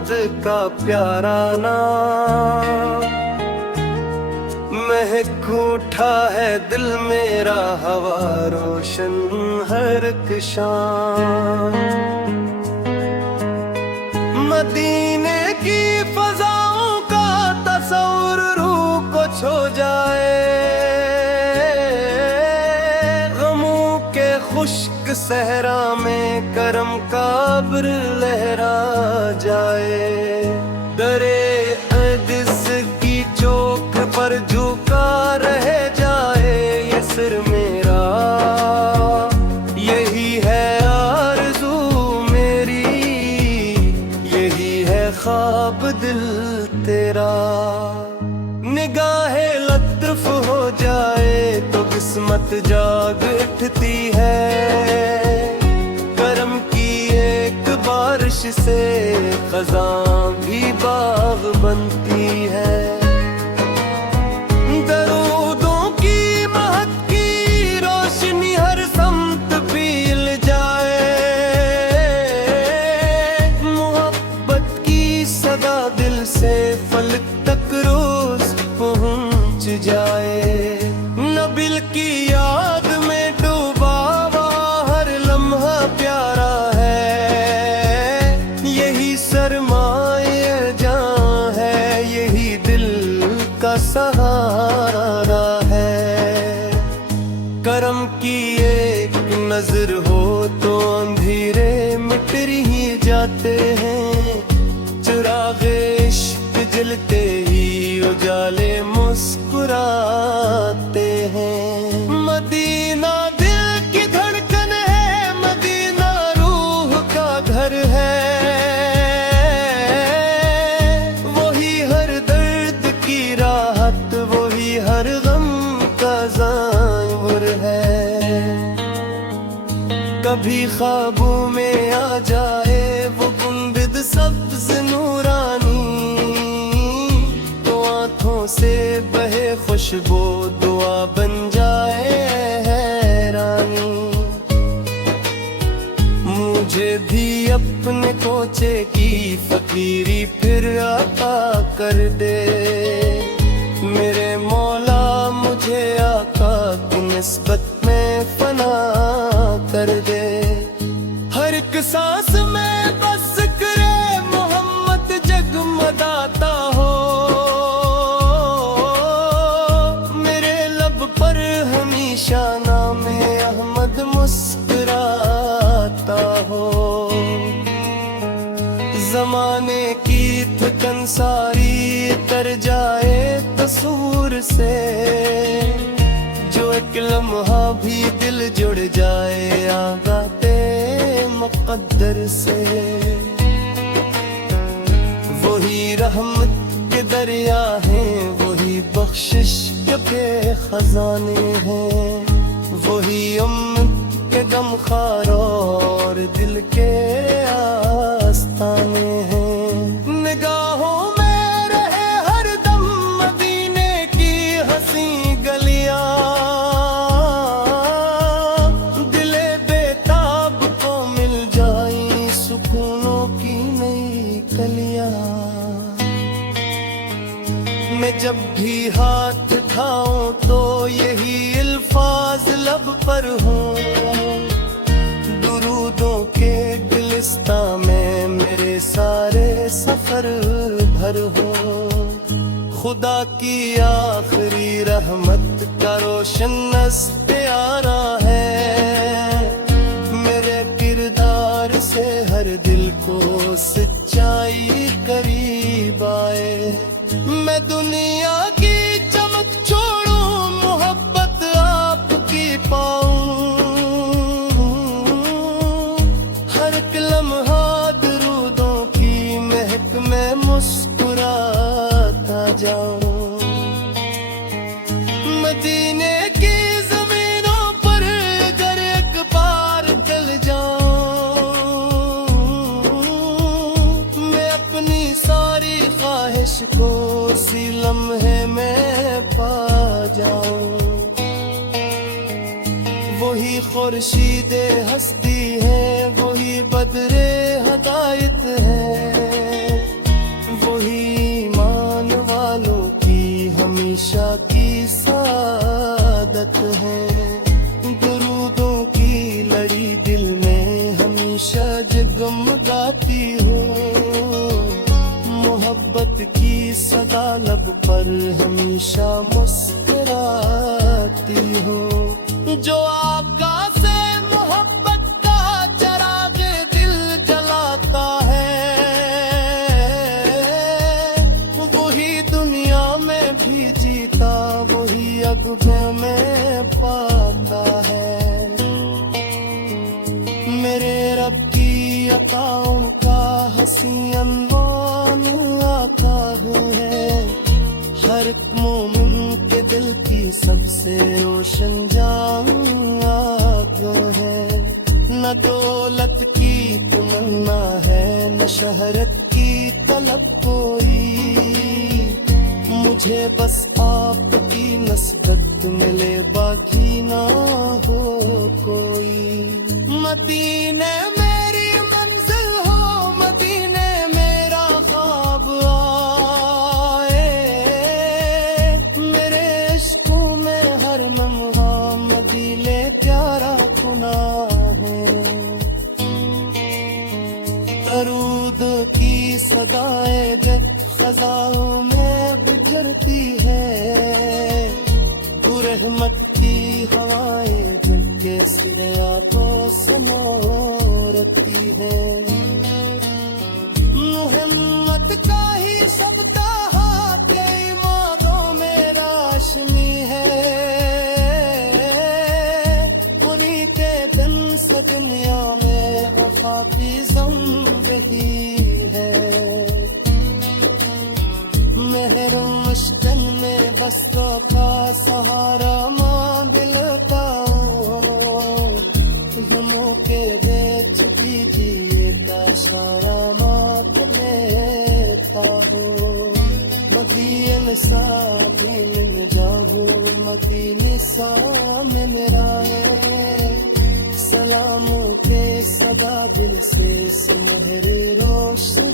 मोहब्बत का प्यारा नाम, महक उठा है दिल मेरा हवा रोशन हर एक शाम। मदीने की फजाओं का तस्वुर रूह को छो जाए, गमों के खुश्क सहरा में करम का अब्र लहरा जाए। दरे अदिस की चौक पर झुका रह जाए ये सिर मेरा, यही है आरज़ू मेरी, यही है ख्वाब दिल तेरा। निगाहे लत्फ हो जाए तो किस्मत जाग उठती है, करम की एक बारिश से खज़ां भी बाग बनती है। दरूदों की महक की रोशनी हर समत फैल जाए, मोहब्बत की सदा दिल से फलक तक रोज पहुंच जाए। नबिल की याद में डूबा हुआ हर लम्हा प्यारा है, यही सरमाए जान है, यही दिल का सहारा है। करम की एक नजर हो तो अंधेरे मिट ही जाते हैं, चिरागे इश्क जलते ही उजाले मुस्कुराते हैं। मदीना दिल की धड़कन है, मदीना रूह का घर है, वही हर दर्द की राहत, वही हर गम का ज़ांवर है। कभी ख्वाबों में आ जाए वो गुंबद सब्ज़ नूरानी, तो आँखों से बहे खुशबू दुआ बन जाए हैरानी। मुझे भी अपने कोचे की फकीरी फिर अता कर दे, मेरे मौला मुझे आका की निस्बत में फना कर दे। हर एक सांस में बस करे मोहम्मद जगमगाता हो, मेरे लब पर हमेशा नामे अहमद मुस्कुराता हो। जमाने की थकन सारी तर जाए तस्वीर से, जो एक लम्हा भी दिल जुड़ जाए आगाते मुक़द्दर से। वही रहमत के दरिया हैं, वही बख्शिश के खजाने हैं, वही उम्मत के गमखार और दिल के आस्ताने हैं। निगाहों में रहे हर दम मदीने की हंसी गलियां, दिले बेताब को मिल जाई सुकूनों की नई कलियां। मैं जब भी हाथ उठाऊं तो यही अल्फाज लब पर हूँ, दुरूदों के गुलिस्तां में मेरे सारे सफर भर हूँ। खुदा की आखिरी रहमत का रोशन नज़्म प्यारा है, मेरे किरदार से हर दिल को सच्चाई करीब आए। मैं दुनिया की चमक छोड़ूं, मोहब्बत आपकी पाऊं, हर एक लम्हा दरूदों की महक में मुस्कुराता जाऊं। मदीने की जमीनों पर अगर एक बार चल जाऊं, मैं अपनी सारी ख्वाहिश को उसी लम्हे में पा जाऊं। वही खुर्शीदे हस्ती है, वही बदरे हदायत है, मोहब्बत की सदा लब पर हमेशा मुस्कुराती हो। जो आका से मोहब्बत का चिराग दिल जलाता है, वही दुनिया में भी जीता, वही अक़बर में पाता है। मेरे रब की अताओं का हसी अनवान आता है, हर एक मोमिन के दिल की सबसे रोशन जान है। न दौलत की तमन्ना है, न शहरत की तलब कोई, मुझे बस आपकी नस्बत मिले बाकी ना हो कोई। मदीने मेरी मंजिल हो, मदीने मेरा ख्वाब आए, मेरे इश्कों में हर लम्हा मदीने प्यारा गुनाह है। दरूद की सदाएं जब ख़ज़ाओं में गुजरती है, रहमत की हवाएं जिनके सिरा को सनोरती है। मोहम्मद का ही सब ताहात इमादों में रोशनी है, उन्हीं के दिन से दुनिया में वफा की ज़म रही है। महरम मुश्किल में बस्तों का सहारा मांग लेता हूँ, के बेच दीजिए का सारा मात लेता हूँ। मदीन सा दिल में जाऊँ, मदीन सा में मेरा है, सलामों के सदा दिल से सुनहरे रोशन